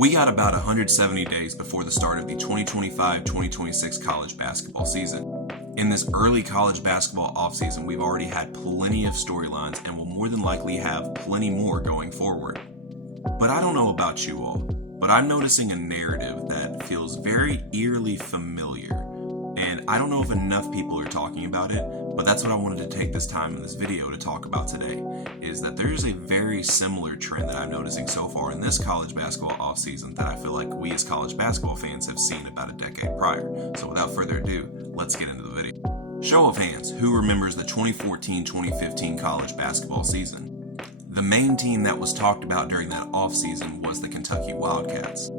We got about 170 days before the start of the 2025-2026 college basketball season. In this early college basketball offseason, we've already had plenty of storylines and will more than likely have plenty more going forward. But I don't know about you all, but I'm noticing a narrative that feels very eerily familiar. And I don't know if enough people are talking about it, but that's what I wanted to take this time in this video to talk about today, is that there's a very similar trend that I'm noticing so far in this college basketball offseason that I feel like we as college basketball fans have seen about a decade prior. So without further ado, let's get into the video. Show of hands, who remembers the 2014-2015 college basketball season? The main team that was talked about during that offseason was the Kentucky Wildcats.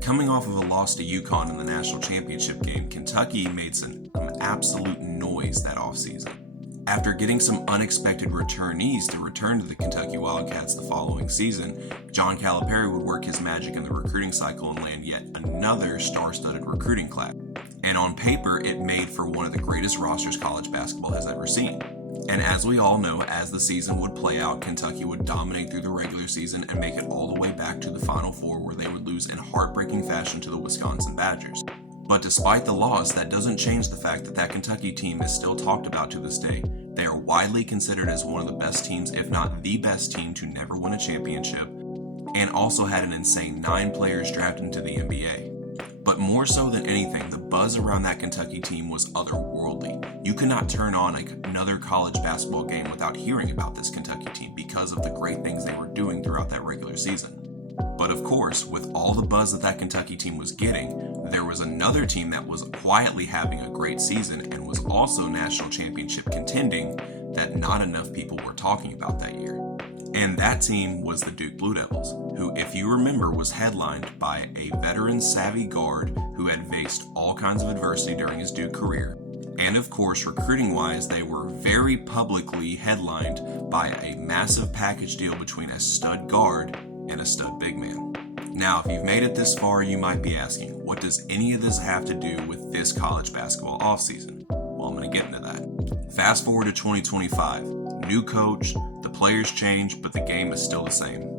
Coming off of a loss to UConn in the national championship game, Kentucky made some absolute noise that offseason. After getting some unexpected returnees to return to the Kentucky Wildcats the following season, John Calipari would work his magic in the recruiting cycle and land yet another star-studded recruiting class. And on paper, it made for one of the greatest rosters college basketball has ever seen. And as we all know, as the season would play out, Kentucky would dominate through the regular season and make it all the way back to the Final Four, where they would lose in heartbreaking fashion to the Wisconsin Badgers. But despite the loss, that doesn't change the fact that that Kentucky team is still talked about to this day. They are widely considered as one of the best teams, if not the best team, to never win a championship, and also had an insane 9 players drafted into the NBA. But more so than anything, the buzz around that Kentucky team was otherworldly. You could not turn on another college basketball game without hearing about this Kentucky team because of the great things they were doing throughout that regular season. But of course, with all the buzz that that Kentucky team was getting, there was another team that was quietly having a great season and was also national championship contending that not enough people were talking about that year. And that team was the Duke Blue Devils, who, if you remember, was headlined by a veteran savvy guard who had faced all kinds of adversity during his Duke career. And of course, recruiting-wise, they were very publicly headlined by a massive package deal between a stud guard and a stud big man. Now, if you've made it this far, you might be asking, what does any of this have to do with this college basketball offseason? Well, I'm going to get into that. Fast forward to 2025, new coach, the players change, but the game is still the same.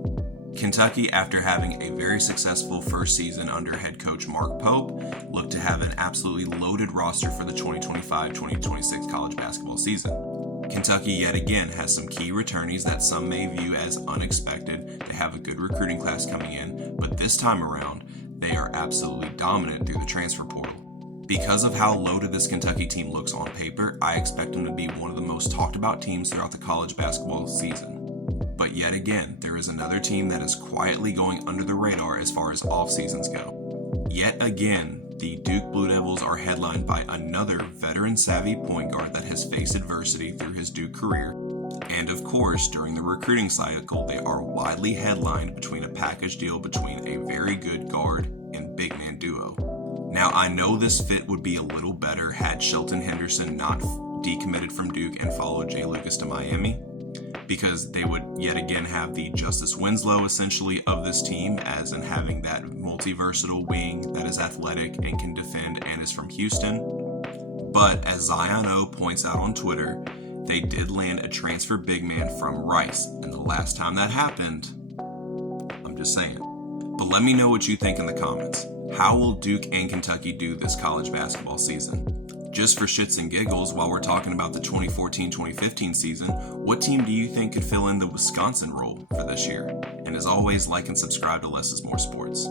Kentucky, after having a very successful first season under head coach Mark Pope, looked to have an absolutely loaded roster for the 2025-2026 college basketball season. Kentucky yet again has some key returnees that some may view as unexpected. They have a good recruiting class coming in, but this time around, they are absolutely dominant through the transfer portal. Because of how loaded this Kentucky team looks on paper, I expect them to be one of the most talked about teams throughout the college basketball season. But yet again, there is another team that is quietly going under the radar as far as off seasons go. Yet again, the Duke Blue Devils are headlined by another veteran-savvy point guard that has faced adversity through his Duke career. And of course, during the recruiting cycle, they are widely headlined between a package deal between a very good guard and big man duo. Now, I know this fit would be a little better had Shelton Henderson not decommitted from Duke and followed Jay Lucas to Miami, because they would yet again have the Justice Winslow essentially of this team, as in having that multi-versatile wing that is athletic and can defend and is from Houston. But as Zion O points out on Twitter, they did land a transfer big man from Rice, and the last time that happened, I'm just saying. But let me know what you think in the comments. How will Duke and Kentucky do this college basketball season? Just for shits and giggles, while we're talking about the 2014-2015 season, what team do you think could fill in the Wisconsin role for this year? And as always, like and subscribe to Less is More Sports.